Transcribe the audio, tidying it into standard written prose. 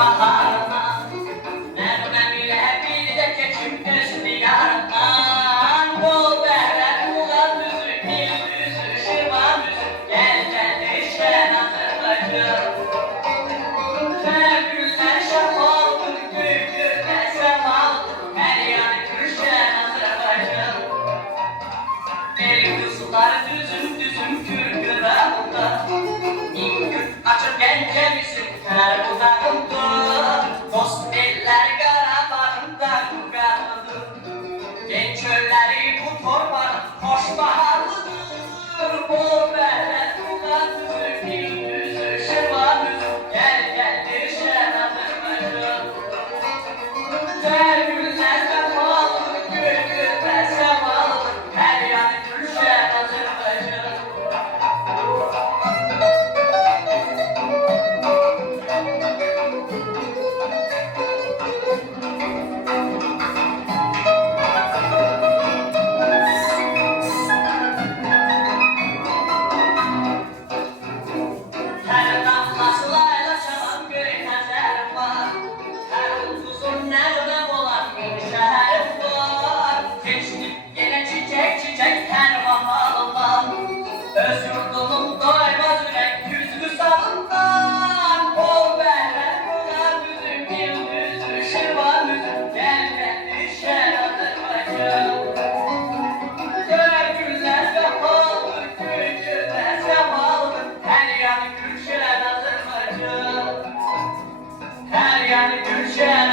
baharına. Nereden bile bir de keçim üstü yarından. Bol berber ulan düzü, bir düzü, şırvan düzü. Gel gel işe nazır bacım. Sevgüller şafalıdır, gülgürler semalıdır. Her yanı kürşen nazır bacım. Bir kızlar düzüm düzüm kürkür ağında. İnkür açıp gence misin her budağımda. Dost eller karalarında kugarlıdır. Genç ölleri bu torbanın hoş baharlıdır. Bol berber ulan düzü, bir düzü, şırvan düzü. Gel gel düşen adımacım. Sevgüller sefalıdır, gülgürler semalıdır. Her yanı düşen adımacım. Her damlası layla çalan bir eserim var. Her uzun nevrim olan bir şehrim var. Seçtim yine çiçek çiçek her vafalım var. Öz yurdumun doymaz yürek küzgü salından. Bol berber ulan düzü, bir düzü, şırvan düzü. Gel gel düşen adır bacım. Sevgüller sefalıdır, gülgürler semalıdır. Her yanı gülşen hazır bacım. Her yanı gülşen